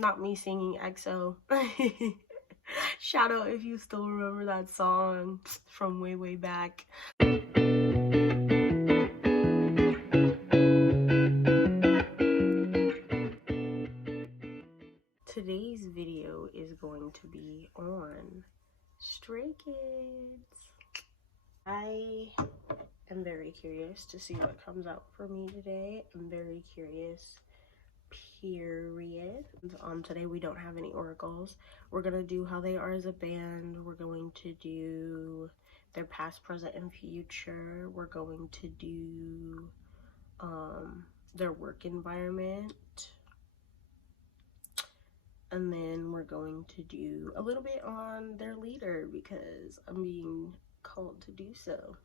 not me singing EXO. Shout out if you still remember that song from way, way back. Today's video is going to be on Stray Kids. I am very curious to see what comes out for me today. I'm very curious, period. Today we don't have any oracles. We're gonna do how they are as a band. We're going to do their past, present, and future. We're going to do their work environment. And then we're going to do a little bit on their leader because I'm being called to do so.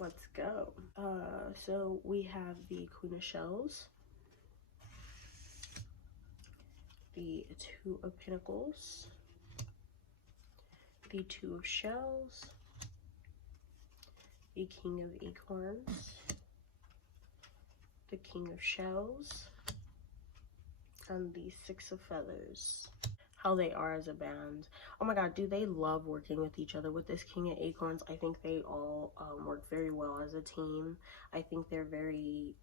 Let's go. So we have the Queen of Shells, the Two of Pentacles, the Two of Shells, the King of Acorns, the King of Shells, and the Six of Feathers. How they are as a band. Oh my god, do they love working with each other. With this King of Acorns, I think they all work very well as a team. I think they're very,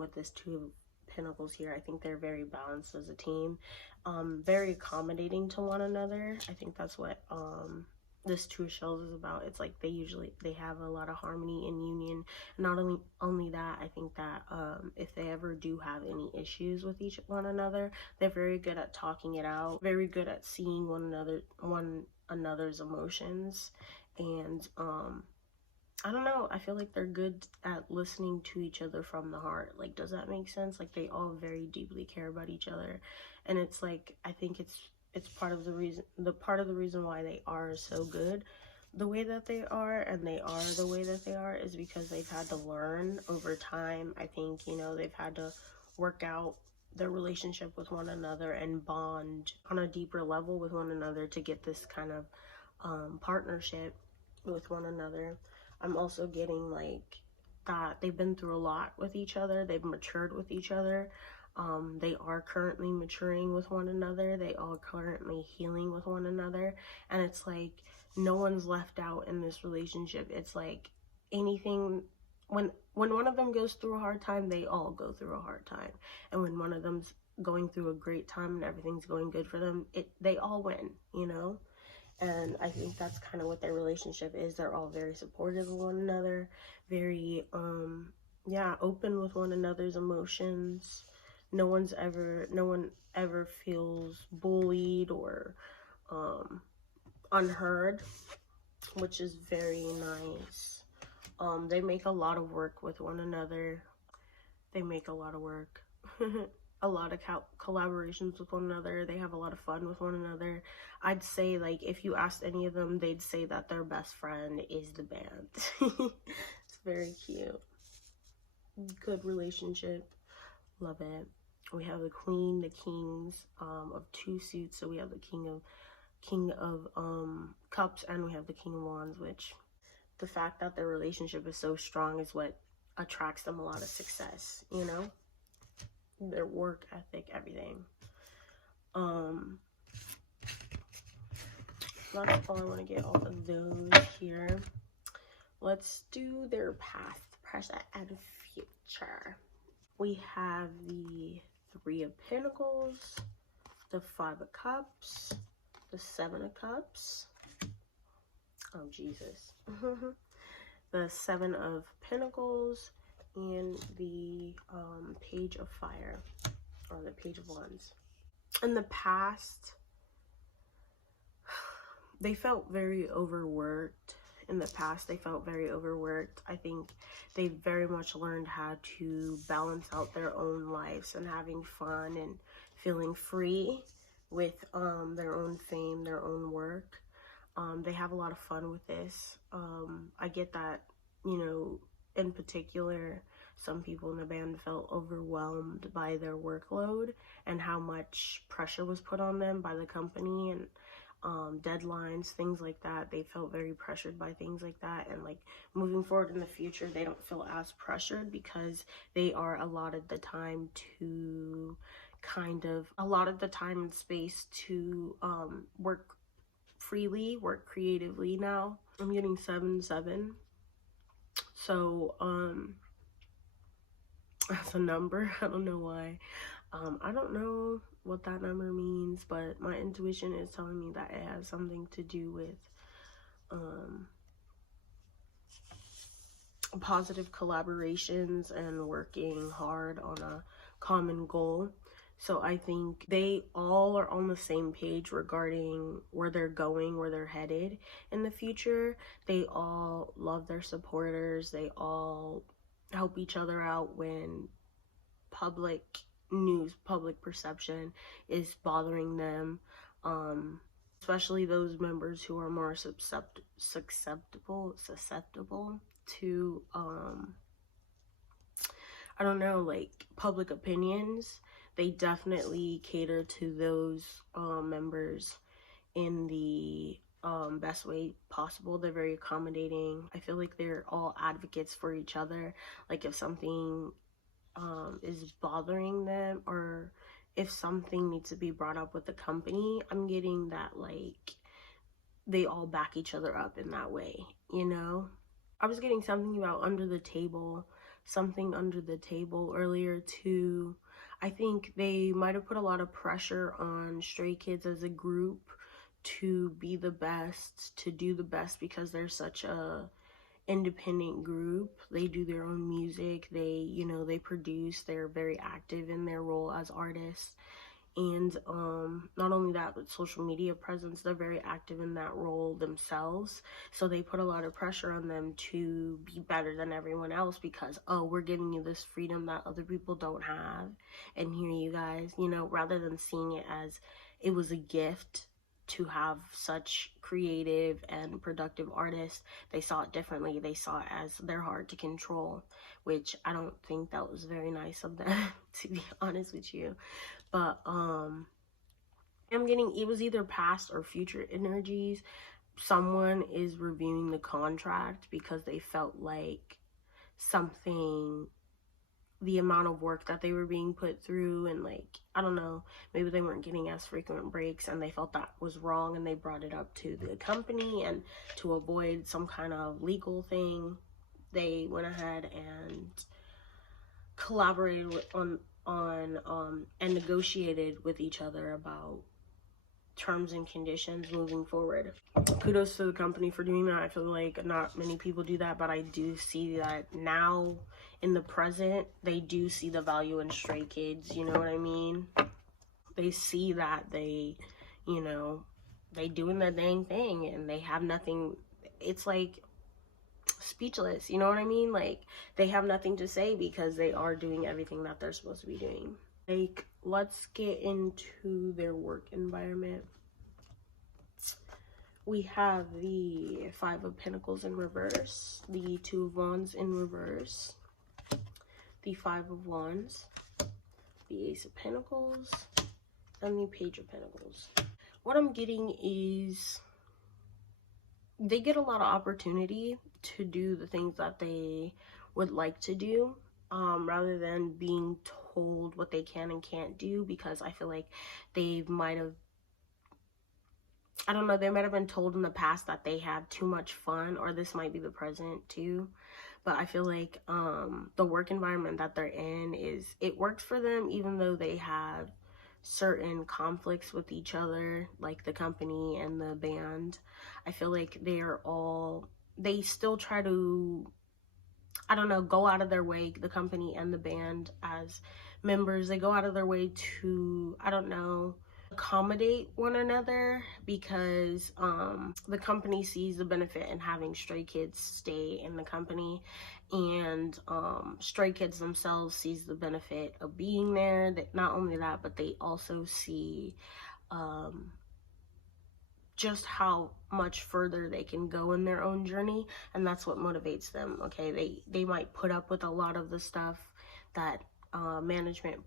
with this Two of Pentacles here, I think they're very balanced as a team. Very accommodating to one another. I think that's what this Two of Shells is about. It's like they have a lot of harmony and union. And not only that, I think that if they ever do have any issues with one another, they're very good at talking it out, very good at seeing one another's emotions. And I don't know, I feel like they're good at listening to each other from the heart. Like, does that make sense? Like, they all very deeply care about each other. And it's like, I think it's part of the reason why they are so good the way that they are, and they are the way that they are, is because they've had to learn over time. I think, you know, they've had to work out their relationship with one another and bond on a deeper level with one another to get this kind of partnership with one another. I'm also getting like that they've been through a lot with each other. They've matured with each other. They are currently maturing with one another. They are currently healing with one another. And it's like no one's left out in this relationship. It's like anything, when one of them goes through a hard time, they all go through a hard time. And when one of them's going through a great time and everything's going good for them, they all win, you know? And I think that's kind of what their relationship is. They're all very supportive of one another, very yeah, open with one another's emotions. No one ever feels bullied or unheard, which is very nice. They make a lot of work with one another. They make a lot of work. A lot of collaborations with one another. They have a lot of fun with one another. I'd say, like, if you asked any of them, they'd say that their best friend is the band. It's very cute. Good relationship. Love it. We have the Queen, the Kings of two suits. So we have the King of Cups, and we have the King of Wands, which the fact that their relationship is so strong is what attracts them a lot of success, you know? Their work ethic, everything. That's all I want to get off of those here. Let's do their past, present, and future. We have the Three of Pentacles, the Five of Cups, the Seven of Cups. Oh, Jesus. The Seven of Pentacles, and the Page of Fire, or the Page of Wands. In the past, they felt very overworked. I think they very much learned how to balance out their own lives and having fun and feeling free with their own fame, their own work. They have a lot of fun with this. I get that, you know, in particular, some people in the band felt overwhelmed by their workload and how much pressure was put on them by the company and deadlines, things like that. They felt very pressured by things like that, and like moving forward in the future, they don't feel as pressured because they are allotted the time to kind of a lot of the time and space to work freely, work creatively now. I'm getting 7-7. So that's a number. I don't know why. I don't know what that number means, but my intuition is telling me that it has something to do with positive collaborations and working hard on a common goal. So I think they all are on the same page regarding where they're going, where they're headed in the future. They all love their supporters. They all help each other out when public news, public perception is bothering them. Especially those members who are more susceptible to I don't know, like public opinions. They definitely cater to those members in the best way possible. They're very accommodating. I feel like they're all advocates for each other. Like if something is bothering them, or if something needs to be brought up with the company, I'm getting that like they all back each other up in that way, you know? I was getting something about something under the table earlier too. I think they might have put a lot of pressure on Stray Kids as a group to be the best, to do the best, because they're such a independent group. They do their own music, they, you know, they produce, they're very active in their role as artists. And not only that, but social media presence, they're very active in that role themselves. So they put a lot of pressure on them to be better than everyone else, because, oh, we're giving you this freedom that other people don't have, and here you guys, you know, rather than seeing it as it was a gift to have such creative and productive artists, they saw it differently. They saw it as they're hard to control, which I don't think that was very nice of them, to be honest with you. But I'm getting, it was either past or future energies. Someone is reviewing the contract because they felt like something, the amount of work that they were being put through, and like, I don't know, maybe they weren't getting as frequent breaks and they felt that was wrong, and they brought it up to the company, and to avoid some kind of legal thing, they went ahead and collaborated on and negotiated with each other about terms and conditions moving forward. Kudos to the company for doing that. I feel like not many people do that, but I do see that now in the present, they do see the value in Stray Kids, you know what I mean? They see that they, you know, they doing their dang thing, and they have nothing, it's like speechless, you know what I mean? Like, they have nothing to say because they are doing everything that they're supposed to be doing. Like, let's get into their work environment. We have the Five of Pentacles in reverse, the Two of Wands in reverse, the Five of Wands, the Ace of Pentacles, and the Page of Pentacles. What I'm getting is they get a lot of opportunity to do the things that they would like to do, rather than being told what they can and can't do, because I feel like they might have, I don't know, they might have been told in the past that they have too much fun, or this might be the present too. But I feel like the work environment that they're in it works for them, even though they have certain conflicts with each other, like the company and the band. I feel like they still try to, I don't know, go out of their way, the company and the band as members, they go out of their way to, I don't know, accommodate one another, because the company sees the benefit in having Stray Kids stay in the company, and Stray Kids themselves sees the benefit of being there. That not only that, but they also see just how much further they can go in their own journey, and that's what motivates them. Okay, they might put up with a lot of the stuff that management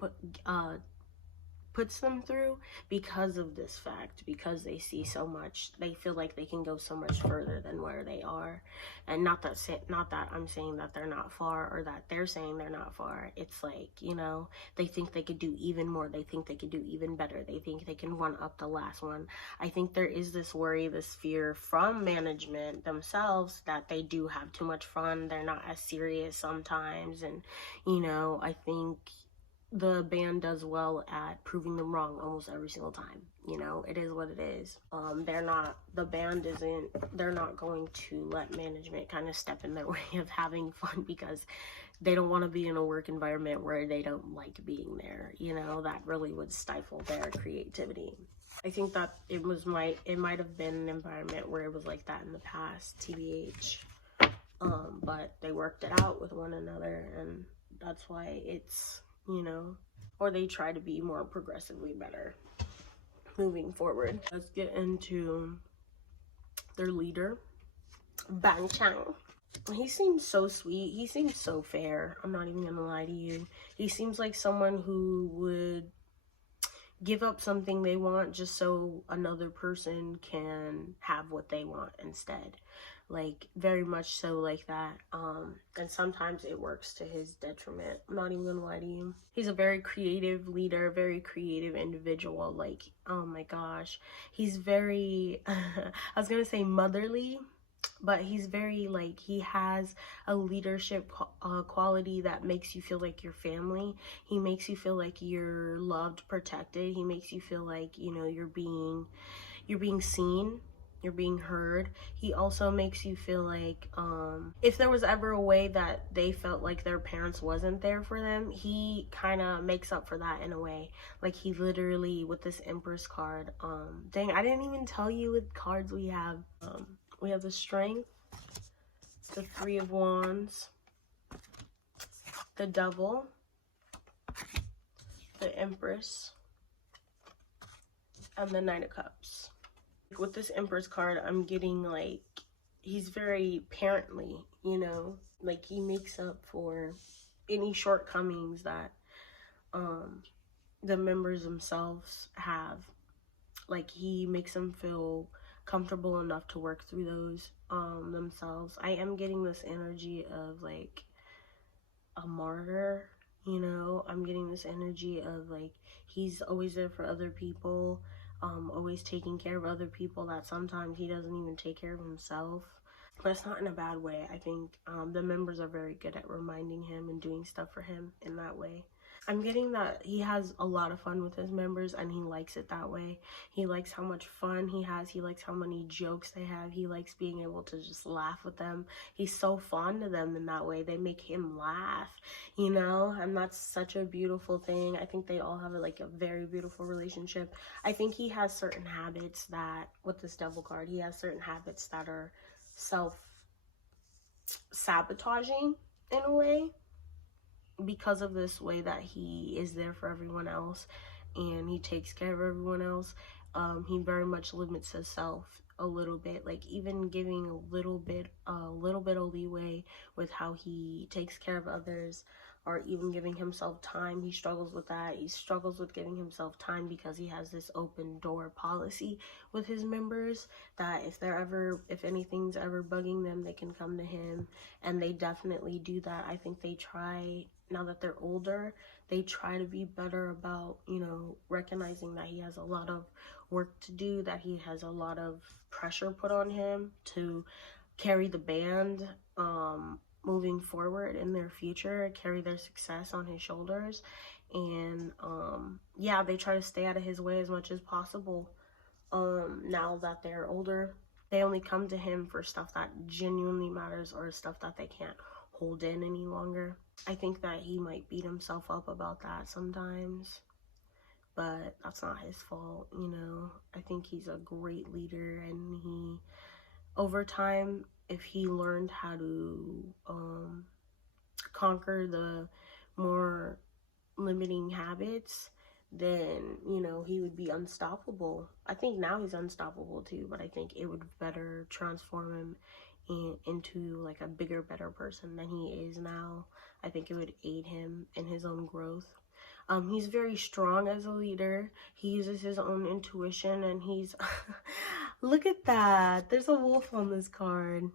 puts them through because of this fact, because they see so much. They feel like they can go so much further than where they are. And not that I'm saying that they're not far, or that they're saying they're not far. It's like, you know, they think they could do even more. They think they could do even better. They think they can one up the last one. I think there is this worry, this fear from management themselves that they do have too much fun. They're not as serious sometimes. And, you know, I think the band does well at proving them wrong almost every single time. You know, it is what it is. They're not going to let management kind of step in their way of having fun, because they don't want to be in a work environment where they don't like being there. You know, that really would stifle their creativity. I think that it might have been an environment where it was like that in the past, TBH. But they worked it out with one another, and that's why it's, you know, or they try to be more progressively better moving forward. Let's get into their leader, Bang Chang. He seems so sweet. He seems so fair. I'm not even gonna lie to you. He seems like someone who would give up something they want just so another person can have what they want instead. Like, very much so like that. And sometimes it works to his detriment. I'm not even gonna lie to you. He's a very creative leader, very creative individual. Like, oh my gosh, he's very I was gonna say motherly, but he's very, like, he has a leadership quality that makes you feel like your family. He makes you feel like you're loved, protected. He makes you feel like, you know, you're being seen, you're being heard. He also makes you feel like if there was ever a way that they felt like their parents wasn't there for them, he kind of makes up for that in a way. Like, he literally, with this Empress card, dang, I didn't even tell you what cards we have. We have the Strength, the Three of Wands, the Devil, the Empress, and the Knight of Cups. With this Empress card, I'm getting, like, he's very parently, you know? Like, he makes up for any shortcomings that the members themselves have. Like, he makes them feel comfortable enough to work through those themselves. I am getting this energy of, like, a martyr, you know? I'm getting this energy of, like, he's always there for other people, always taking care of other people that sometimes he doesn't even take care of himself. But it's not in a bad way. I think the members are very good at reminding him and doing stuff for him in that way. I'm getting that he has a lot of fun with his members, and he likes it that way. He likes how much fun he has. He likes how many jokes they have. He likes being able to just laugh with them. He's so fond of them in that way. They make him laugh, you know? And that's such a beautiful thing. I think they all have a very beautiful relationship. I think he has certain habits that, with this Devil card, he has certain habits that are self-sabotaging in a way, because of this way that he is there for everyone else and he takes care of everyone else. He very much limits himself a little bit, like even giving a little bit of leeway with how he takes care of others, or even giving himself time. He struggles with that. He struggles with giving himself time because he has this open door policy with his members, that if anything's ever bugging them, they can come to him, and they definitely do that. I think they try, now that they're older, they try to be better about, you know, recognizing that he has a lot of work to do, that he has a lot of pressure put on him to carry the band moving forward in their future, carry their success on his shoulders. And yeah, they try to stay out of his way as much as possible. Now that they're older, they only come to him for stuff that genuinely matters, or stuff that they can't hold in any longer. I think that he might beat himself up about that sometimes, but that's not his fault, you know? I think he's a great leader, and he, over time, if he learned how to conquer the more limiting habits, then, you know, he would be unstoppable. I think now he's unstoppable too, but I think it would better transform him into like a bigger, better person than he is now. I think it would aid him in his own growth. He's very strong as a leader. He uses his own intuition, and he's look at that, there's a wolf on this card.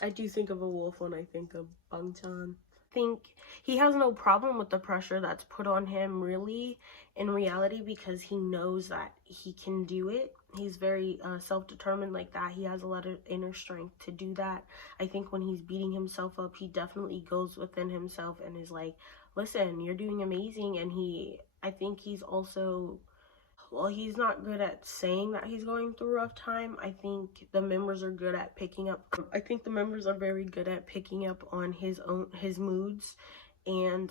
I do think of a wolf when I think of Bangchan. I think he has no problem with the pressure that's put on him, really, in reality, because he knows that he can do it. He's very self-determined like that. He has a lot of inner strength to do that. I think when he's beating himself up, he definitely goes within himself and is like, listen, you're doing amazing. And I think he's also, well, he's not good at saying that he's going through a rough time. I think the members are good at picking up. I think the members are very good at picking up on his moods and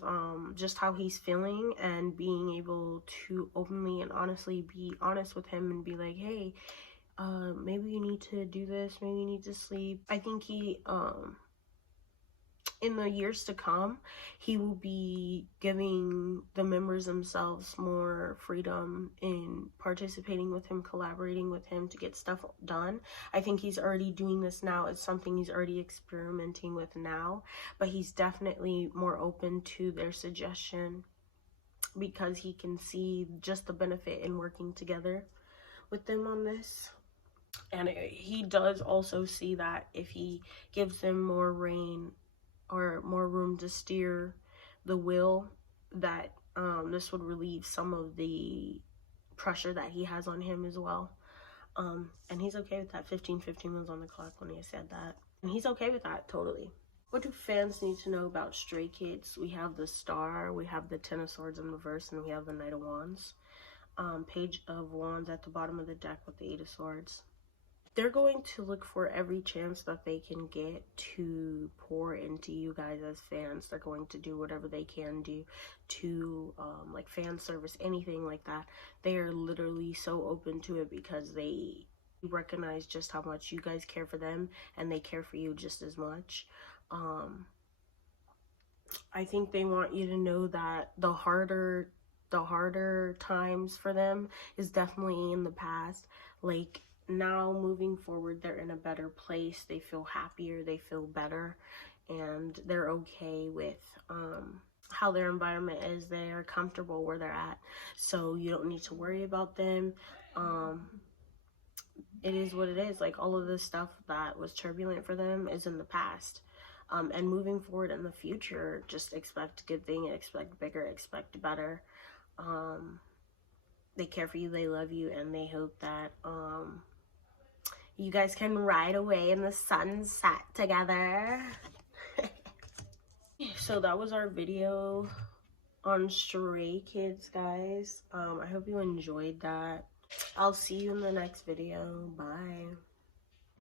just how he's feeling, and being able to openly and honestly be honest with him and be like, hey, maybe you need to do this, maybe you need to sleep. I think he in the years to come, he will be giving the members themselves more freedom in participating with him, collaborating with him to get stuff done. I think he's already doing this now. It's something he's already experimenting with now, but he's definitely more open to their suggestion because he can see just the benefit in working together with them on this. And he does also see that if he gives them more reign or more room to steer the wheel, that this would relieve some of the pressure that he has on him as well. And he's okay with that. 15:15 was on the clock when he said that, and he's okay with that totally. What do fans need to know about Stray Kids? We have the Star, we have the Ten of Swords in reverse, and we have the Knight of Wands. Page of Wands at the bottom of the deck with the Eight of Swords. They're going to look for every chance that they can get to pour into you guys as fans. They're going to do whatever they can do to like fan service, anything like that. They are literally so open to it because they recognize just how much you guys care for them, and they care for you just as much. I think they want you to know that the harder times for them is definitely in the past. Like, now moving forward, they're in a better place. They feel happier, they feel better, and they're okay with how their environment is. They're comfortable where they're at, so you don't need to worry about them. It is what it is. Like, all of the stuff that was turbulent for them is in the past, and moving forward in the future, just expect good things, expect bigger, expect better. They care for you, they love you, and they hope that you guys can ride away in the sunset together. So that was our video on Stray Kids, guys. I hope you enjoyed that. I'll see you in the next video. Bye.